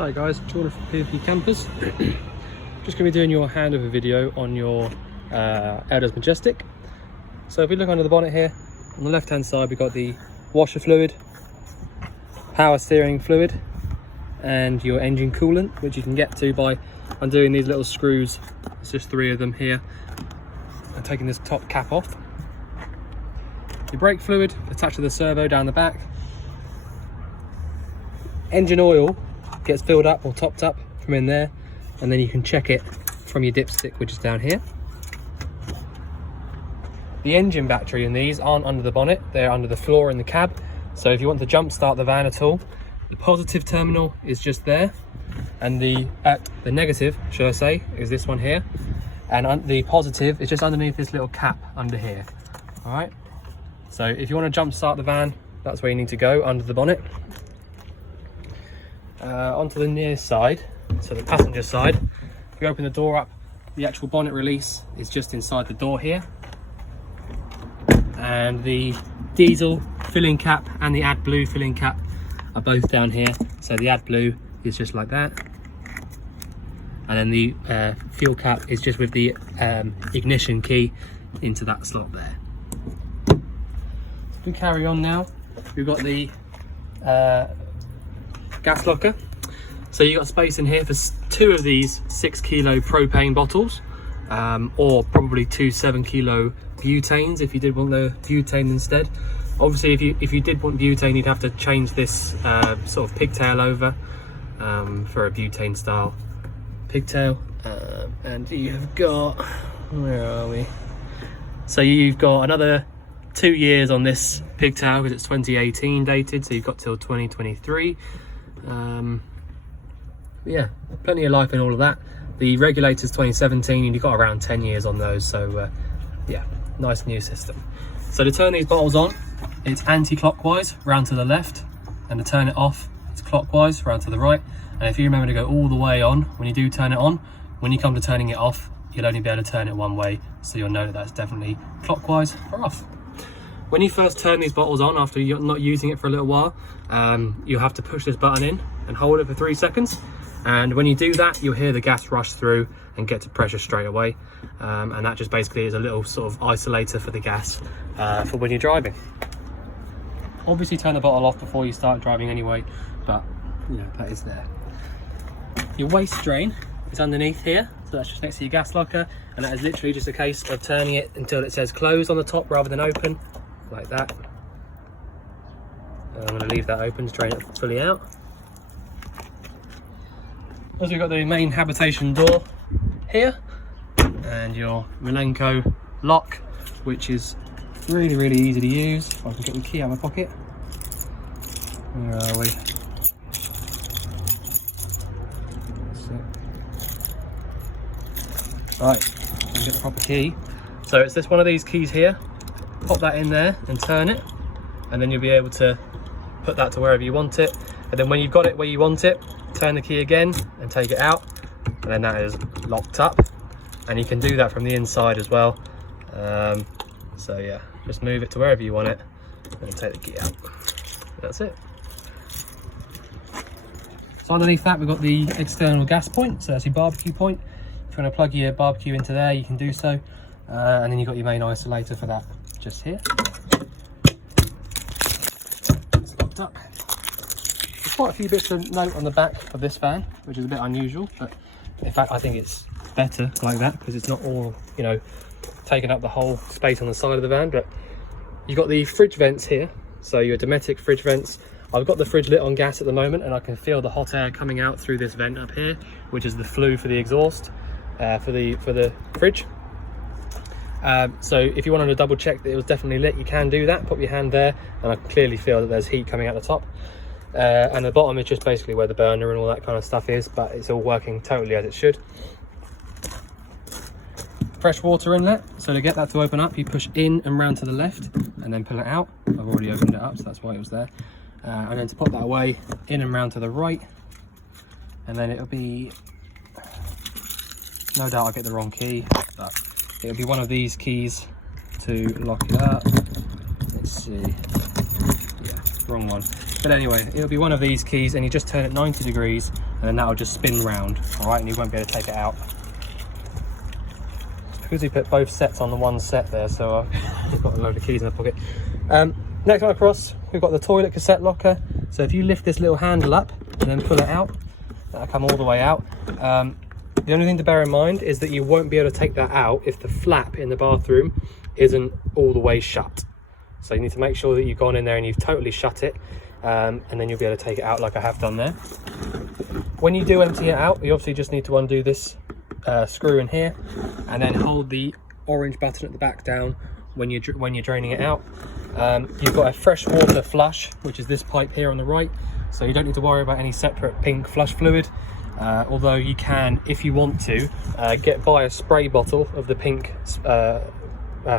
Hi guys, Jordan from PvP Campers. Just going to be doing your handover video on your Elldis Majestic. So if we look under the bonnet here, on the left hand side we've got the washer fluid, power steering fluid, and your engine coolant, which you can get to by undoing these little screws. There's just 3 of them here, and taking this top cap off. Your brake fluid attached to the servo down the back. Engine oil gets filled up or topped up from in there, and then you can check it from your dipstick, which is down here. The engine battery in these aren't under the bonnet, they're under the floor in the cab. So if you want to jump start the van at all, the positive terminal is just there, and the negative, should I say, is this one here, and the positive is just underneath this little cap under here. All right, so if you want to jump start the van, that's where you need to go, under the bonnet. Onto the near side, so the passenger side, if you open the door up, the actual bonnet release is just inside the door here, and the diesel filling cap and the AdBlue filling cap are both down here. So the AdBlue is just like that, and then the fuel cap is just with the ignition key into that slot there. If we carry on now, we've got the gas locker. So you've got space in here for 2 of these 6 kilo propane bottles, or probably 2 7 kilo butanes if you did want the butane instead. Obviously if you did want butane, you'd have to change this sort of pigtail over for a butane style pigtail. And you've got, where are we? So you've got another 2 years on this pigtail because it's 2018 dated, so you've got till 2023. Yeah, plenty of life in all of that. The regulator's 2017 and you've got around 10 years on those, so yeah, nice new system. So to turn these bottles on, it's anti-clockwise round to the left, and to turn it off, it's clockwise round to the right. And if you remember to go all the way on when you do turn it on, when you come to turning it off, you'll only be able to turn it one way, so you'll know that that's definitely clockwise or off. When you first turn these bottles on after you're not using it for a little while, you'll have to push this button in and hold it for 3 seconds. And when you do that, you'll hear the gas rush through and get to pressure straight away. And that just basically is a little sort of isolator for the gas for when you're driving. Obviously turn the bottle off before you start driving anyway, but you know, that is there. Your waste drain is underneath here, so that's just next to your gas locker, and that is literally just a case of turning it until it says close on the top rather than open, like that. And I'm going to leave that open to drain it fully out. Also, we've got the main habitation door here, and your Milenko lock, which is really easy to use. If I can get the key out of my pocket. Where are we? Right, get the proper key. So it's this one of these keys here. Pop that in there and turn it, and then you'll be able to put that to wherever you want it. And then when you've got it where you want it, turn the key again and take it out, and then that is locked up. And you can do that from the inside as well. So yeah, just move it to wherever you want it and take the key out. That's it. So underneath that we've got the external gas point, so that's your barbecue point. If you want to plug your barbecue into there, you can do so. And then you've got your main isolator for that just here. It's locked up. There's quite a few bits to note on the back of this van, which is a bit unusual, but in fact I think it's better like that because it's not all, you know, taking up the whole space on the side of the van. But you've got the fridge vents here, so your Dometic fridge vents. I've got the fridge lit on gas at the moment, and I can feel the hot air coming out through this vent up here, which is the flue for the exhaust for the fridge. So if you wanted to double check that it was definitely lit, you can do that. Put your hand there, and I can clearly feel that there's heat coming out the top. And the bottom is just basically where the burner and all that kind of stuff is, but it's all working totally as it should. Fresh water inlet, so to get that to open up, you push in and round to the left and then pull it out. I've already opened it up, so that's why it was there. And then to pop that away, in and round to the right, and then it'll be, no doubt I'll get the wrong key, but it'll be one of these keys to lock it up. Let's see, yeah, wrong one. But anyway, it'll be one of these keys, and you just turn it 90 degrees, and then that'll just spin round, all right, and you won't be able to take it out. It's because we put both sets on the one set there, so I've got a load of keys in the pocket. Next one across, we've got the toilet cassette locker. So if you lift this little handle up and then pull it out, that'll come all the way out. The only thing to bear in mind is that you won't be able to take that out if the flap in the bathroom isn't all the way shut. So you need to make sure that you've gone in there and you've totally shut it, and then you'll be able to take it out like I have done there. When you do empty it out, you obviously just need to undo this screw in here, and then hold the orange button at the back down when you're draining it out. You've got a freshwater flush, which is this pipe here on the right, so you don't need to worry about any separate pink flush fluid. Although you can, if you want to, buy a spray bottle of the pink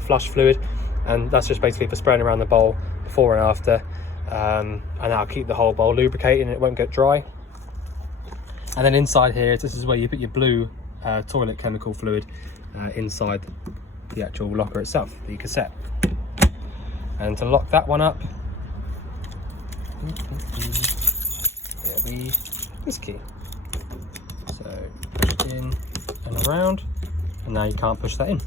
flush fluid, and that's just basically for spraying around the bowl before and after, and that'll keep the whole bowl lubricated and it won't get dry. And then inside here, this is where you put your blue toilet chemical fluid inside the actual locker itself, the cassette. And to lock that one up, it'll be this key. So in and around, and now you can't push that in.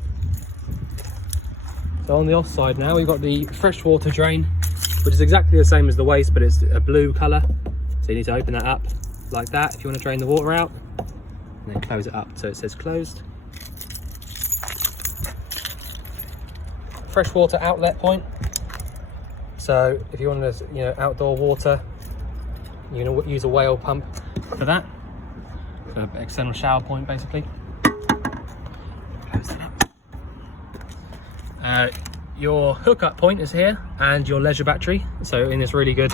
So on the off side now, we've got the freshwater drain, which is exactly the same as the waste, but it's a blue colour. So you need to open that up like that if you want to drain the water out, and then close it up so it says closed. Freshwater outlet point. So if you want to, outdoor water, you can use a whale pump for that. So external shower point, basically. Close that up. Your hookup point is here, and your leisure battery. So in this really good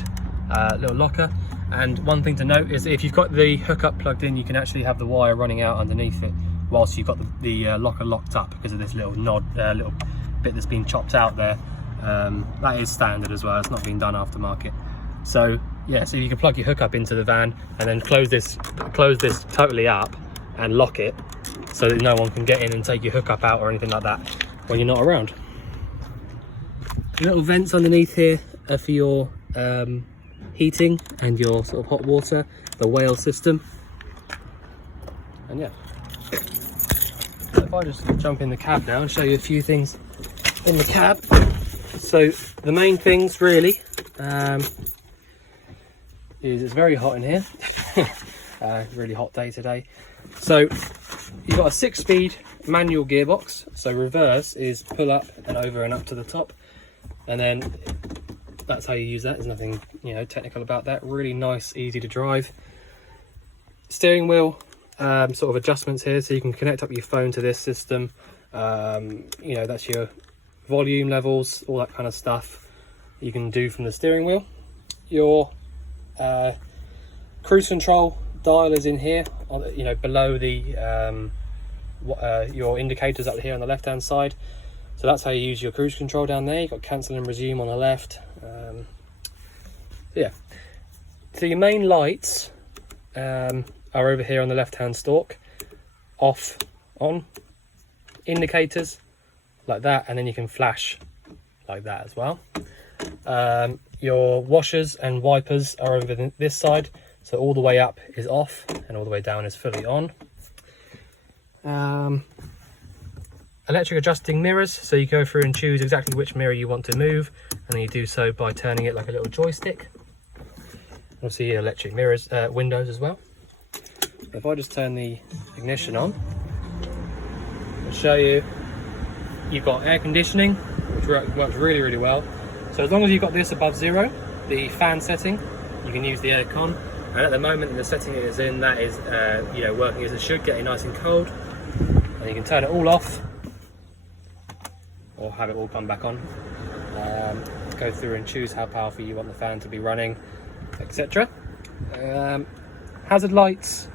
little locker. And one thing to note is if you've got the hookup plugged in, you can actually have the wire running out underneath it whilst you've got the locker locked up, because of this little little bit that's been chopped out there. That is standard as well, it's not been done aftermarket. So yeah, so you can plug your hookup into the van and then close this totally up and lock it so that no one can get in and take your hookup out or anything like that when you're not around. Little vents underneath here are for your heating and your sort of hot water, the whale system. And yeah, so if I just jump in the cab now and show you a few things in the cab. So the main things really is it's very hot in here. Really hot day today. So you've got a 6-speed manual gearbox. So reverse is pull up and over and up to the top, and then that's how you use that. There's nothing technical about that. Really nice, easy to drive. Steering wheel sort of adjustments here, so you can connect up your phone to this system. That's your volume levels, all that kind of stuff you can do from the steering wheel. Your cruise control dial is in here, below the your indicators up here on the left hand side. So that's how you use your cruise control down there. You've got cancel and resume on the left. Yeah, so your main lights are over here on the left hand stalk. Off, on, indicators like that, and then you can flash like that as well. Your washers and wipers are over this side, so all the way up is off and all the way down is fully on. Electric adjusting mirrors, so you go through and choose exactly which mirror you want to move, and then you do so by turning it like a little joystick. Obviously electric mirrors, windows as well. If I just turn the ignition on, I'll show you. You've got air conditioning, which works really, really well. So as long as you've got this above 0, the fan setting, you can use the air con. And at the moment, the setting it is in, that is working as it should, getting nice and cold. And you can turn it all off, or have it all come back on. Go through and choose how powerful you want the fan to be running, etc. Hazard lights,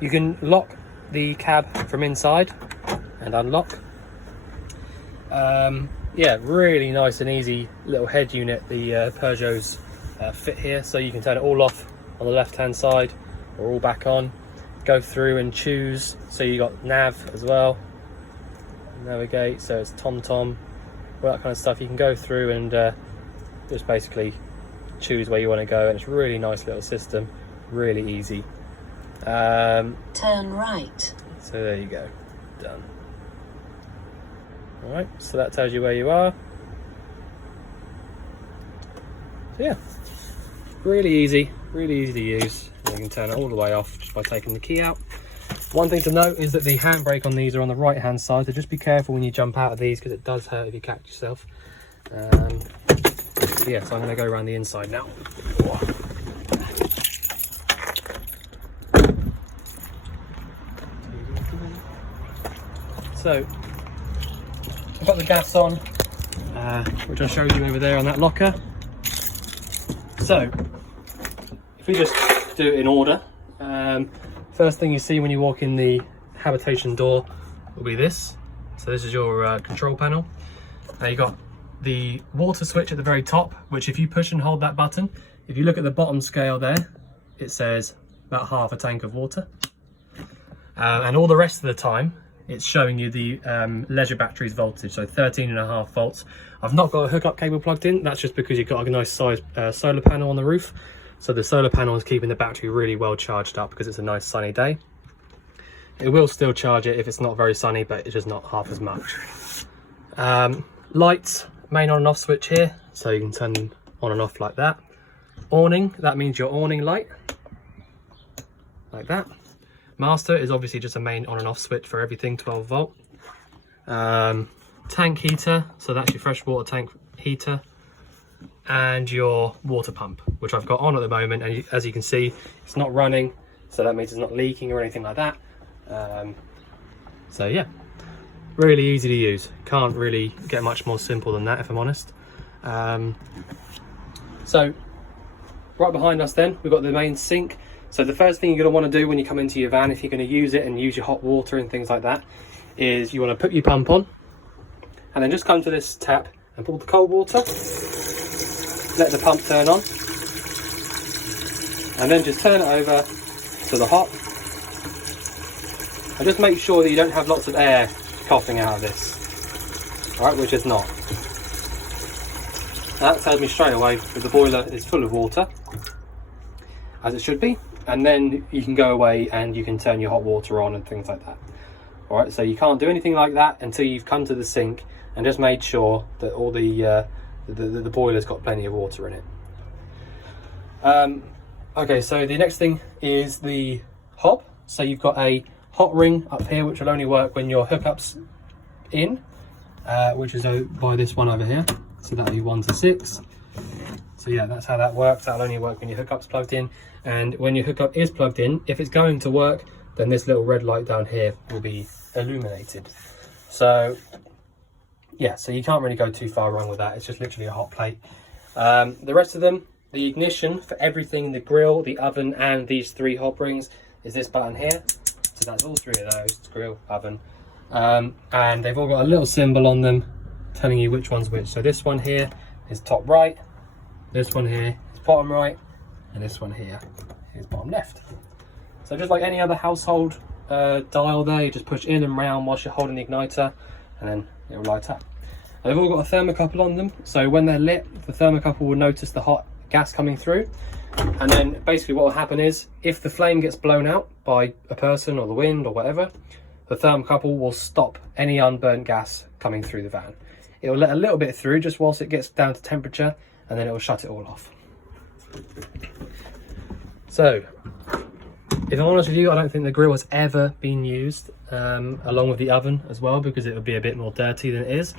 you can lock the cab from inside and unlock. Yeah, really nice and easy little head unit the Peugeots fit here, so you can turn it all off on the left hand side or all back on. Go through and choose, so you got nav as well, navigate, so it's TomTom, all that kind of stuff. You can go through and just basically choose where you want to go, and it's a really nice little system, really easy. Turn right. So there you go, done. Alright, so that tells you where you are. So yeah, really easy to use. You can turn it all the way off just by taking the key out. One thing to note is that the handbrake on these are on the right hand side, so just be careful when you jump out of these, because it does hurt if you catch yourself. Yeah, so I'm going to go around the inside now. So I've got the gas on, which I showed you over there on that locker. So if we just do it in order, first thing you see when you walk in the habitation door will be this. So this is your control panel. Now you've got the water switch at the very top, which if you push and hold that button, if you look at the bottom scale there, it says about half a tank of water. And all the rest of the time, it's showing you the leisure battery's voltage, so 13.5 volts. I've not got a hookup cable plugged in. That's just because you've got a nice size solar panel on the roof. So the solar panel is keeping the battery really well charged up because it's a nice sunny day. It will still charge it if it's not very sunny, but it's just not half as much. Lights, main on and off switch here, so you can turn them on and off like that. Awning, that means your awning light, like that. Master is obviously just a main on and off switch for everything, 12 volt. Tank heater, so that's your freshwater tank heater. And your water pump, which I've got on at the moment, and as you can see, it's not running, so that means it's not leaking or anything like that. So yeah, really easy to use. Can't really get much more simple than that, if I'm honest. So right behind us then, we've got the main sink. So the first thing you're going to want to do when you come into your van, if you're going to use it and use your hot water and things like that, is you want to put your pump on and then just come to this tap and pull the cold water, let the pump turn on, and then just turn it over to the hot, and just make sure that you don't have lots of air coughing out of this, all right, which is not. That tells me straight away that the boiler is full of water, as it should be, and then you can go away and you can turn your hot water on and things like that. All right, so you can't do anything like that until you've come to the sink and just made sure that all the boiler's got plenty of water in it. Okay, so the next thing is the hob. So you've got a hot ring up here, which will only work when your hookup's in, which is by this one over here. So that'll be 1 to 6. So yeah, that's how that works. That'll only work when your hookup's plugged in. And when your hookup is plugged in, if it's going to work, then this little red light down here will be illuminated. So yeah, so you can't really go too far wrong with that. It's just literally a hot plate. The rest of them, the ignition for everything, the grill, the oven, and these 3 hob rings is this button here. So that's all 3 of those, grill, oven. And they've all got a little symbol on them telling you which one's which. So this one here is top right, this one here is bottom right, and this one here is bottom left. So just like any other household dial there, you just push in and round whilst you're holding the igniter, and then it will light up. They've all got a thermocouple on them, so when they're lit, the thermocouple will notice the hot gas coming through, and then basically what will happen is, if the flame gets blown out by a person or the wind or whatever, the thermocouple will stop any unburnt gas coming through the van. It will let a little bit through just whilst it gets down to temperature, and then it will shut it all off. So, if I'm honest with you, I don't think the grill has ever been used along with the oven as well, because it would be a bit more dirty than it is.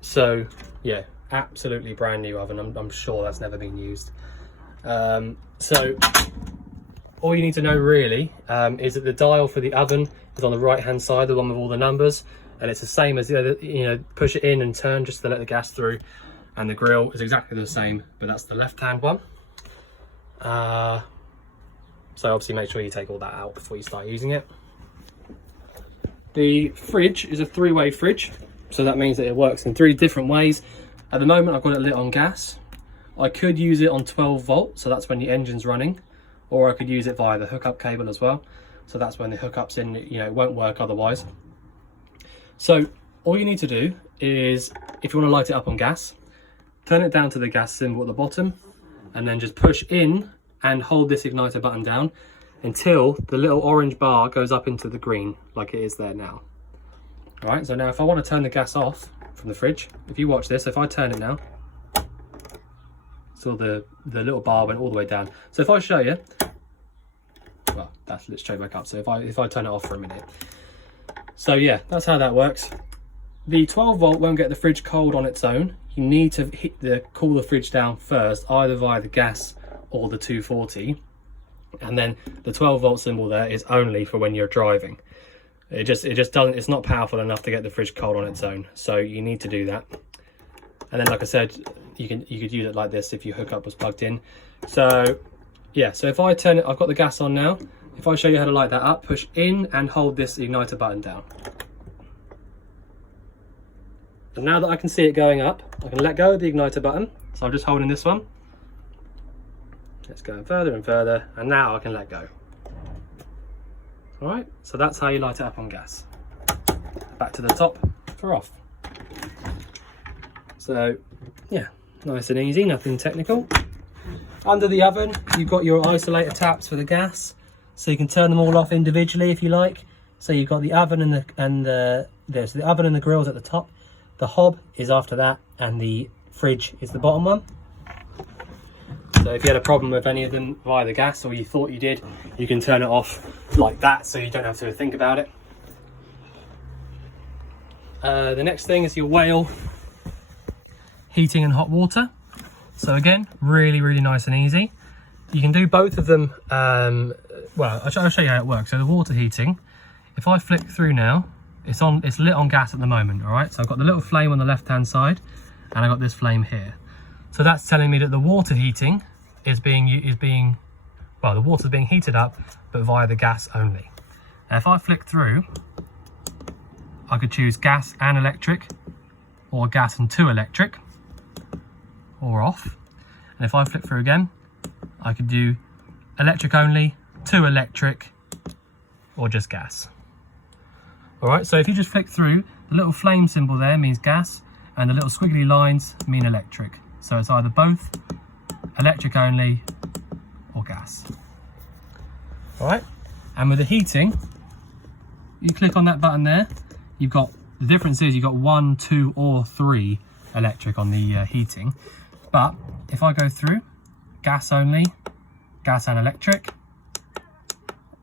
So yeah, absolutely brand new oven. I'm sure that's never been used. So all you need to know really is that the dial for the oven is on the right hand side, the one with all the numbers, and it's the same as the other. You know, push it in and turn just to let the gas through, and the grill is exactly the same, but that's the left hand one. So obviously make sure you take all that out before you start using it. The fridge is a 3-way fridge, so that means that it works in 3 different ways. At the moment I've got it lit on gas. I could use it on 12 volt, so that's when the engine's running, or I could use it via the hookup cable as well, so that's when the hookup's in, you know, it won't work otherwise. So all you need to do is, if you want to light it up on gas, turn it down to the gas symbol at the bottom, and then just push in and hold this igniter button down until the little orange bar goes up into the green, like it is there now. All right, so now if I want to turn the gas off from the fridge, if you watch this, if I turn it now, so the little bar went all the way down. So if I show you, well, that's lit straight back up. So if I turn it off for a minute. So yeah, that's how that works. The 12 volt won't get the fridge cold on its own. You need to cool the fridge down first, either via the gas or the 240. And then the 12 volt symbol there is only for when you're driving. It just doesn't, it's not powerful enough to get the fridge cold on its own. So you need to do that. And then, like I said, you could use it like this if your hookup was plugged in. So yeah, so if I turn it, I've got the gas on now. If I show you how to light that up, push in and hold this igniter button down. And now that I can see it going up, I can let go of the igniter button. So I'm just holding this one. It's going further and further, and now I can let go. All right, so that's how you light it up on gas. Back to the top for off. So yeah, nice and easy, nothing technical. Under the oven, you've got your isolator taps for the gas, so you can turn them all off individually if you like. So you've got the oven and there's the oven and the grills at the top. The hob is after that, and the fridge is the bottom one. So if you had a problem with any of them via the gas, or you thought you did, you can turn it off like that, so you don't have to think about it. The next thing is your whale heating and hot water. So again, really nice and easy. You can do both of them. Well, I'll show you how it works. So the water heating, if I flick through now, it's lit on gas at the moment. All right, so I've got the little flame on the left hand side, and I've got this flame here. So that's telling me that the water heating is being well, the water's being heated up, but via the gas only. Now if I flick through, I could choose gas and electric, or gas and 2 electric, or off. And if I flip through again, I could do electric only, 2 electric, or just gas. All right, so if you just flick through, the little flame symbol there means gas, and the little squiggly lines mean electric. So it's either both, electric only, or gas. All right, and with the heating, you click on that button there. You've got, the difference is you've got 1, 2, or 3 electric on the heating. But if I go through, gas only, gas and electric,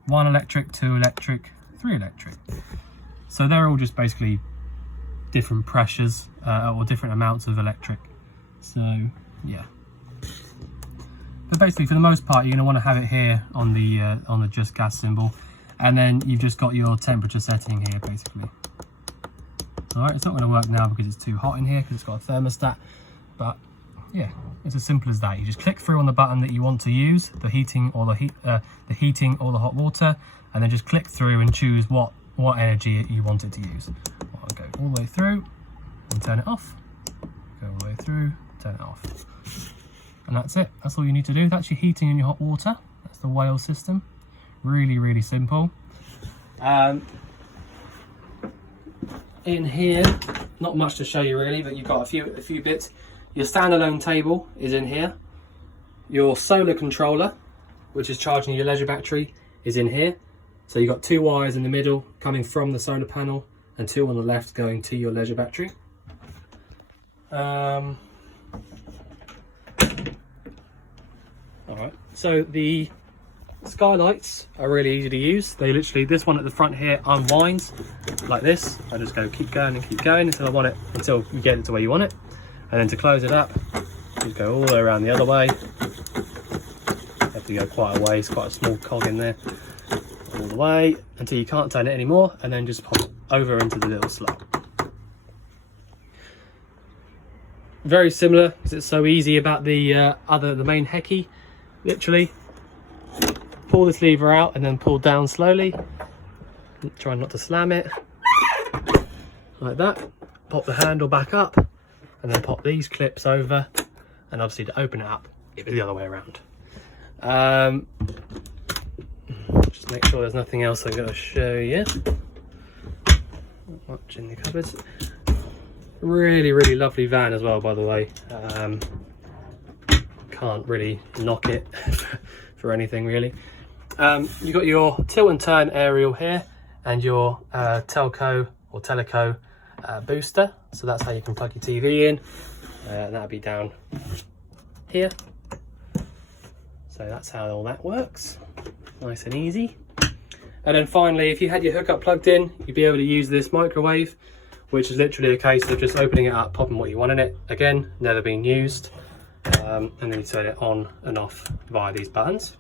1 electric, 2 electric, 3 electric. So they're all just basically different pressures or different amounts of electric. So yeah. But basically, for the most part, you're going to want to have it here on the just gas symbol, and then you've just got your temperature setting here, basically. All right, it's not going to work now because it's too hot in here because it's got a thermostat. But yeah, it's as simple as that. You just click through on the button that you want to use, the heating or the heating or the hot water, and then just click through and choose what energy you want it to use. I'll go all the way through and turn it off. Go all the way through, turn it off. And that's it. That's all you need to do. That's your heating and your hot water. That's the whale system. Really simple. In here, not much to show you really, but you've got a few bits. Your standalone table is in here. Your solar controller, which is charging your leisure battery, is in here. So you've got 2 wires in the middle coming from the solar panel, and 2 on the left going to your leisure battery. Alright, so the skylights are really easy to use. They literally, this one at the front here unwinds like this. I just go keep going and keep going until you get it to where you want it. And then to close it up, you just go all the way around the other way. You have to go quite a way, it's quite a small cog in there. All the way until you can't turn it anymore, and then just pop over into the little slot. Very similar because it's so easy about the main hecky. Literally pull this lever out and then pull down slowly. Try not to slam it like that. Pop the handle back up and then pop these clips over, and obviously to open it up it'll be the other way around. Just make sure there's nothing else I'm going to show you. Not much in the cupboards. Really lovely van as well, by the way. Can't really knock it for anything really. You've got your tilt and turn aerial here, and your telco or teleco booster. So that's how you can plug your TV in. And that'll be down here. So that's how all that works. Nice and easy. And then finally, if you had your hookup plugged in, you'd be able to use this microwave, which is literally a case of just opening it up, popping what you want in it. Again, never been used. And then you turn it on and off via these buttons.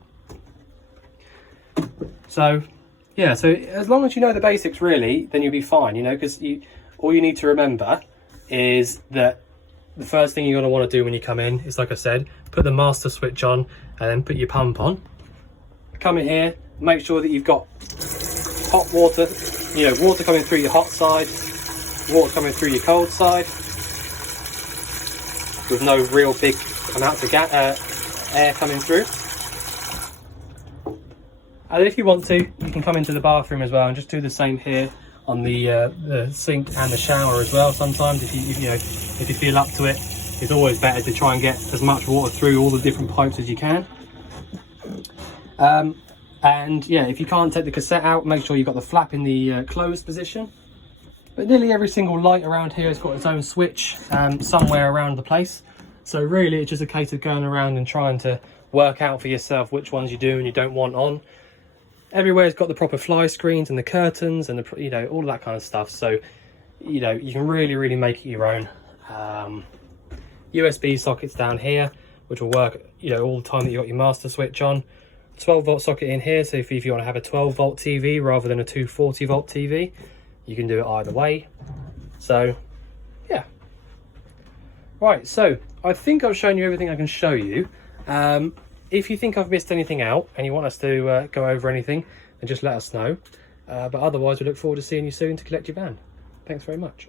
So yeah, so as long as you know the basics really, then you'll be fine, you know, because all you need to remember is that the first thing you're going to want to do when you come in is, like I said, put the master switch on and then put your pump on. Come in here, make sure that you've got hot water, you know, water coming through your hot side, water coming through your cold side, with no real big amounts of air coming through. And if you want to, you can come into the bathroom as well and just do the same here on the sink and the shower as well. Sometimes if you feel up to it, it's always better to try and get as much water through all the different pipes as you can. And yeah, if you can't take the cassette out, make sure you've got the flap in the closed position. But nearly every single light around here has got its own switch somewhere around the place. So really it's just a case of going around and trying to work out for yourself which ones you do and you don't want on. Everywhere's got the proper fly screens and the curtains and the, you know, all of that kind of stuff. So, you know, you can really make it your own. USB sockets down here, which will work, you know, all the time that you've got your master switch on. 12 volt socket in here, so if you want to have a 12 volt TV rather than a 240 volt TV, you can do it either way. So yeah, right, so I think I've shown you everything I can show you. If you think I've missed anything out and you want us to go over anything, then just let us know. But otherwise we look forward to seeing you soon to collect your van. Thanks very much.